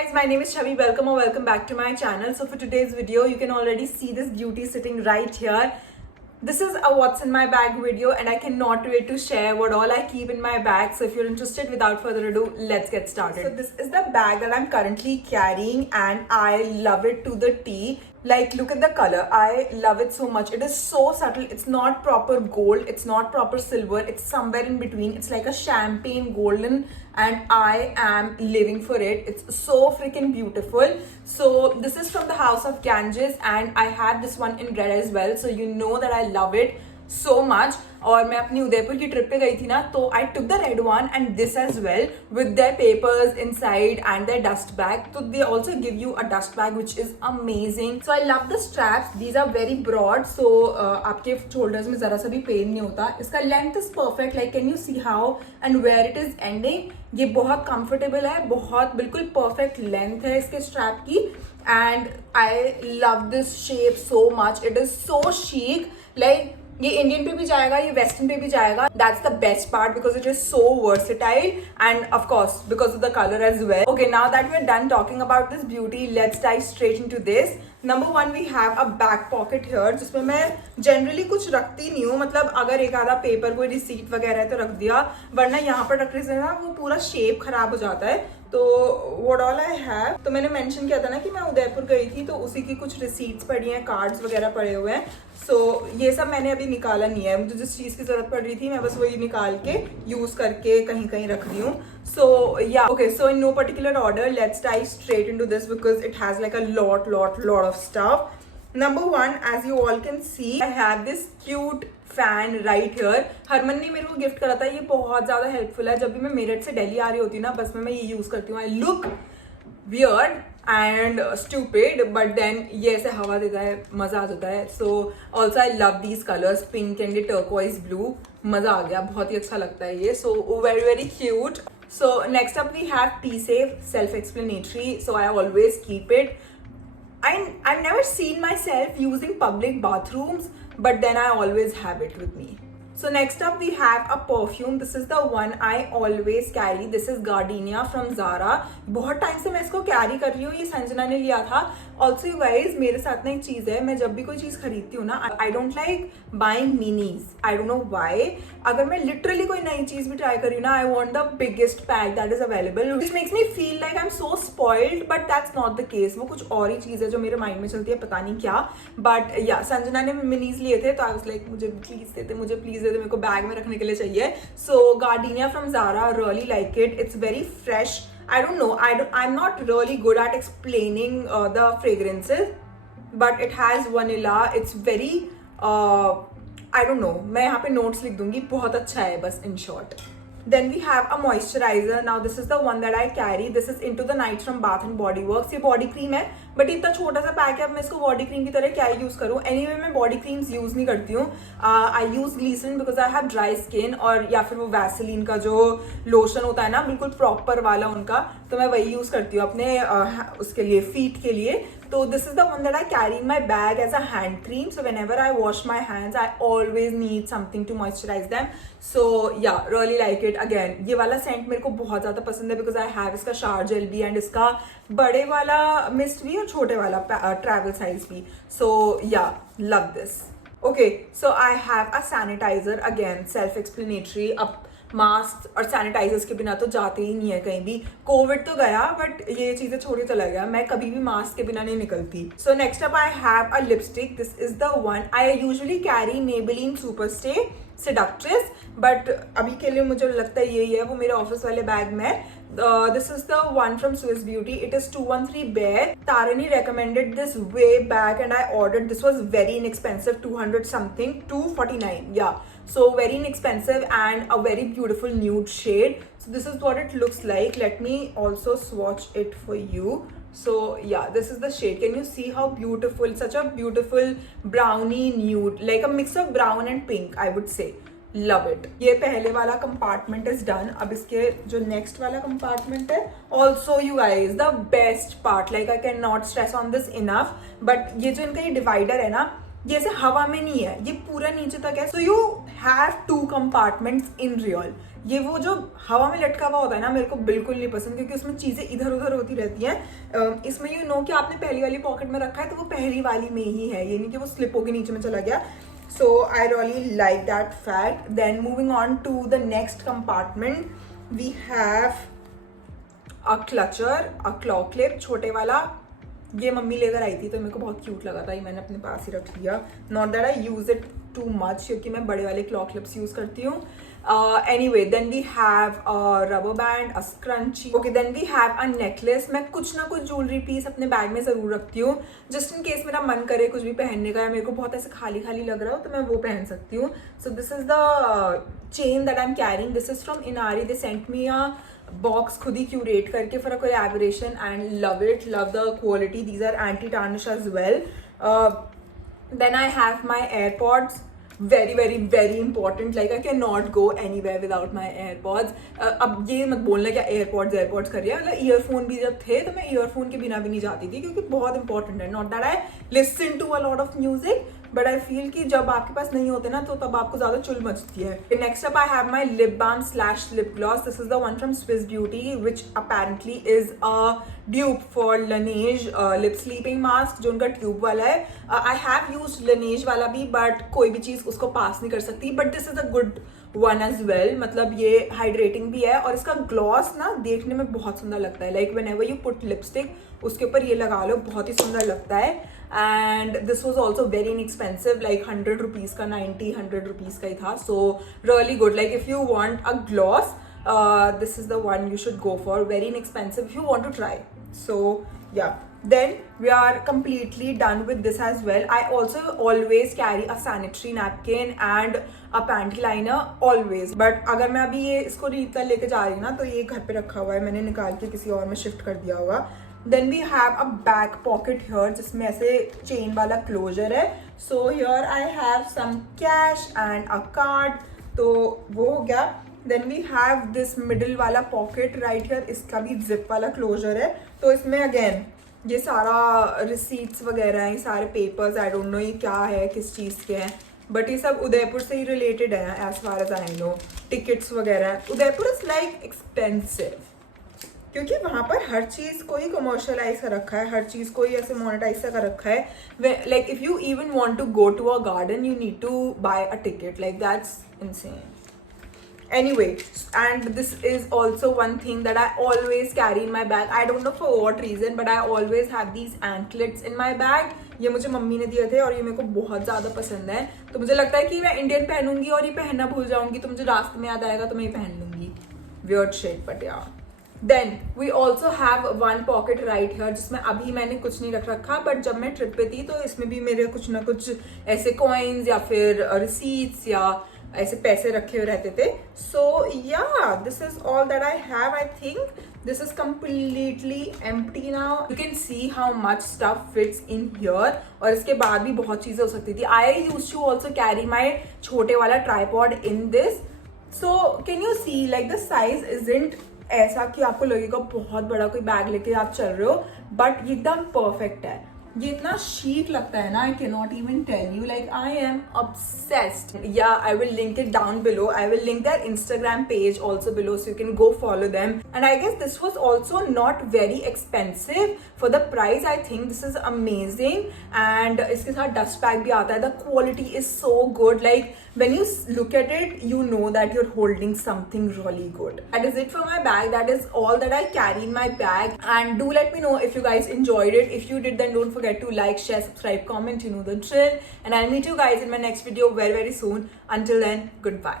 guys, my name is Chavi. Welcome or welcome back to my channel. So for today's video, you can already see this beauty sitting right here. This is a what's in my bag video and I cannot wait to share what all I keep in my bag. So if you're interested, without further ado, let's get started. So this is the bag that I'm currently carrying and I love it to the T. Like, look at the color. I love it so much. It is so subtle. It's not proper gold. It's not proper silver. It's somewhere in between. It's like a champagne golden and I am living for it. It's so freaking beautiful. So this is from the House of Ganges and I have this one in red as well. So you know that I love it so much. और मैं अपनी उदयपुर की trip पे गई थी ना, तो I took the red one and this as well with their papers inside and their dust bag. So they also give you a dust bag which is amazing. So I love the straps. These are very broad, so आपके shoulders में जरा सा भी pen नहीं होता. इसका length is perfect. Like, can you see how and where it is ending? ये बहुत comfortable है, बहुत बिल्कुल perfect length है इसके strap की. And I love this shape so much. It is so chic. Like, ये इंडियन पे भी जाएगा, ये वेस्टर्न पे भी जाएगा. That's the best part because it is so versatile and of course because of the color as well. Okay, now that we're done talking about this beauty, let's dive straight into this. Number one, we have a back pocket here जिसमें मैं generally कुछ रखती नहीं हूँ. मतलब अगर एक आधा पेपर कोई रिसीट वगैरह है तो रख दिया, वरना यहाँ पर रखने से ना वो पूरा शेप खराब हो जाता है. तो what all I have, तो मैंने मेंशन किया था ना कि मैं उदयपुर गई थी तो उसी की कुछ रिसीट्स पड़ी हैं, कार्ड्स वगैरह पड़े हुए हैं. सो ये सब मैंने अभी निकाला नहीं है. मुझे जिस चीज़ की ज़रूरत पड़ रही थी मैं बस वही निकाल के यूज़ करके कहीं कहीं रख रही हूँ. So yeah, okay, so in no particular order, let's dive straight into this because it has like a lot of stuff. Number one, as you all can see, I have this cute fan right here. Harman ने मेरे को gift करा था. ये बहुत ज़्यादा helpful है. जब भी मैं मेरठ से दिल्ली आ रही होती हूँ ना, बस में मैं ये यूज़ करती हूँ. I look weird and stupid but then ये ऐसे हवा देता है, मज़ा आ जाता है. So also I love these colours, pink and turquoise blue. मज़ा आ गया, बहुत ही अच्छा लगता है ये. So very cute. So next up we have T-Safe, self-explanatory. So I always keep it. I've never seen myself using public bathrooms, but then I always have it with me. So next up we have a perfume. This is the one I always carry. This is Gardenia from Zara. बहुत time से मैं इसको carry कर रही हूँ. ये संजना ने लिया था. Also you guys, मेरे साथ ना एक चीज़ है, मैं जब भी कोई चीज़ खरीदती हूँ ना, I don't like buying minis. I don't know why. अगर मैं literally कोई नई चीज़ भी ट्राई कर रही हूँ ना, I want the biggest pack that is available, which makes me feel like I'm so spoiled, but that's not the case. वो कुछ और ही चीज़ है जो मेरे माइंड में चलती है, पता नहीं क्या. But yeah, संजना ने मिनीज लिए थे तो I was like, मुझे प्लीज़ देते, मुझे प्लीज़ देते, मेरे को बैग में रखने के लिए चाहिए. So Gardenia from Zara, really like it. It's very fresh. I don't know. I'm not really good at explaining the fragrances, but it has vanilla. It's very I don't know. मैं यहाँ पे notes लिख दूँगी. बहुत अच्छा है बस in short. Then we have a moisturizer. Now this is the one that I carry. This is Into the Night from Bath and Body Works. ये body cream है, but इतना छोटा सा पैक है. अब मैं इसको body cream की तरह क्या यूज़ करूँ? Anyway मैं body creams यूज़ नहीं करती हूँ. I use Glycerin because I have dry skin, और या फिर वो Vaseline का जो लोशन होता है ना, बिल्कुल प्रॉपर वाला उनका, तो मैं वही यूज़ करती हूँ अपने उसके लिए, फीट के लिए. So this is the one that I carry in my bag as a hand cream. So whenever I wash my hands, I always need something to moisturize them. So yeah, really like it. Again, ये वाला scent मेरे को बहुत ज़्यादा पसंद है because I have इसका shower gel भी and इसका बड़े वाला mist भी और छोटे वाला travel size भी. So yeah, love this. Okay, so I have a sanitizer. Again, self-explanatory. अब मास्क और सैनिटाइजर्स के बिना तो जाते ही नहीं है कहीं भी. कोविड तो गया बट ये चीज़ें छोड़ चला गया. मैं कभी भी मास्क के बिना नहीं निकलती. So next up I have a lipstick. This is the one I usually carry, Maybelline Superstay Seductress, but अभी के लिए मुझे लगता है यही है. वो मेरे ऑफिस वाले बैग में. This is the one from Swiss Beauty. It is 213 Bare. Tarani recommended this way back and I ordered. This was very inexpensive, 200 something, 249. Yeah. So very inexpensive and a very beautiful nude shade. So this is what it looks like. Let me also swatch it for you. So yeah, this is the shade. Can you see how beautiful? Such a beautiful brownie nude, like a mix of brown and pink, I would say. Love it. ये पहले वाला compartment is done. अब इसके जो next वाला compartment है, also you guys, the best part, like I cannot stress on this enough, but ये जो इनका ये divider है ना, ये ऐसे हवा में नहीं है, ये पूरा नीचे तक है. So you have 2 compartments in real. ये वो जो हवा में लटका हुआ होता है ना, मेरे को बिल्कुल नहीं पसंद, क्योंकि उसमें चीजें इधर उधर होती रहती हैं. इसमें यू नो कि आपने पहली वाली पॉकेट में रखा है तो वो पहली वाली में ही है, ये नहीं कि वो स्लिप होकर नीचे में चला गया. So I really like that fact. Then moving on to the next compartment, we have a clutcher, a claw clip, छोटे वाला. ये मम्मी लेकर आई थी तो मेरे को बहुत क्यूट लगा था, ये मैंने अपने पास ही रख लिया. Not that I use it too much, क्योंकि मैं बड़े वाले क्लॉ क्लिप्स यूज करती हूँ. Anyway, then we have a rubber band, a scrunchie. Okay, then we have a necklace. मैं कुछ ना कुछ ज्वेलरी पीस अपने बैग में जरूर रखती हूँ, जस्ट इन केस मेरा मन करे कुछ भी पहनने का, या मेरे को बहुत ऐसे खाली खाली लग रहा हो तो मैं वो पहन सकती हूँ. So this is the chain that I am carrying. This is from Inari. They sent me a box खुद ही क्यूरेट करके for a collaboration, and love it, love the quality. These are anti tarnish as well. Then I have my AirPods. Very very very important. Like I cannot go anywhere without my AirPods. अब ये मत बोलना क्या AirPods कर रही है, मतलब earphone भी जब थे तो मैं ईयरफोन के बिना भी नहीं जाती थी, क्योंकि बहुत इंपॉर्टेंट है. Not that I listen to a lot of music, but I feel कि जब आपके पास नहीं होते ना तो तब आपको ज्यादा चुल मचती है. Next up I have my lip balm slash lip gloss. This is the one from Swiss beauty, which apparently is a dupe for Laneige lip sleeping mask, जो उनका ट्यूब वाला है. आई हैव यूज Laneige वाला भी, but कोई भी चीज उसको पास नहीं कर सकती. But this is a good one as well. मतलब ये हाइड्रेटिंग भी है, और इसका ग्लॉस ना देखने में बहुत सुंदर लगता है. Like whenever you put lipstick उसके ऊपर ये लगा लो, बहुत ही सुंदर लगता है. And this was also very inexpensive, like 100 rupees का, 90-100 रुपीज का ही था. So really good. Like if you want a gloss, this is the one you should go for. Very inexpensive if you want to try. So yeah, then we are completely done with this as well. I also always carry a sanitary napkin and a panty liner always. But अगर मैं अभी ये इसको रीता लेके जा रही हूँ ना, तो ये घर पे रखा हुआ है, मैंने निकाल के किसी और में शिफ्ट कर दिया होगा. Then we have a back pocket here, जिसमें ऐसे चेन वाला क्लोजर है. So here I have some cash and a card. तो वो हो गया. Then we have this middle वाला pocket right here. इसका भी zip वाला closure है. तो इसमें again ये सारा receipts वगैरह हैं, ये सारे papers, I don't know ये क्या है, किस चीज़ के हैं, बट ये सब उदयपुर से ही related है as far as I know. Tickets वगैरह. उदयपुर is like expensive, क्योंकि वहाँ पर हर चीज़ को ही कमर्शलाइज कर रखा है, हर चीज़ को ही ऐसे मोनेटाइज कर रखा है. Like if you even want to go to a garden, you need to buy a ticket. Like that's insane. Anyway, and this is also one thing that I always carry in my bag. I don't know for what reason, but I always have these anklets in my bag. ये मुझे mummy ने दिए थे और ये मेरे को बहुत ज़्यादा पसंद है. तो मुझे लगता है कि मैं इंडियन पहनूंगी और ये पहनना भूल जाऊंगी, तो मुझे रास्ते में याद आएगा तो मैं ये पहन लूंगी. Weird shit, but yeah. Then we also have one pocket right here, जिसमें अभी मैंने कुछ नहीं रख रखा, बट जब मैं ट्रिप पे थी तो इसमें भी मेरे कुछ ना कुछ ऐसे कॉइन्स या फिर रिसीट्स या ऐसे पैसे रखे हुए रहते थे. सो या this is all that I have. I think this is completely empty now. You can see how much stuff fits in here. और इसके बाद भी बहुत चीजें हो सकती थी. I used to also carry my छोटे वाला tripod in this. So can you see like the size isn't ऐसा कि आपको लगेगा बहुत बड़ा कोई बैग लेके आप चल रहे हो, बट ये एकदम परफेक्ट है. ये इतना शीक लगता है ना, I can not even tell you. Like I am obsessed. Yeah, I will link it down below. I will link their Instagram page also below, so you can go follow them. And I guess this was also not very expensive for the price. I think this is amazing. And इसके साथ dust bag भी आता है. The quality is so good. Like when you look at it, you know that you're holding something really good. That is it for my bag. That is all that I carry in my bag. And do let me know if you guys enjoyed it. If you did, then don't forget to like, share, subscribe, comment. You know the drill. And I'll meet you guys in my next video very, very soon. Until then, goodbye.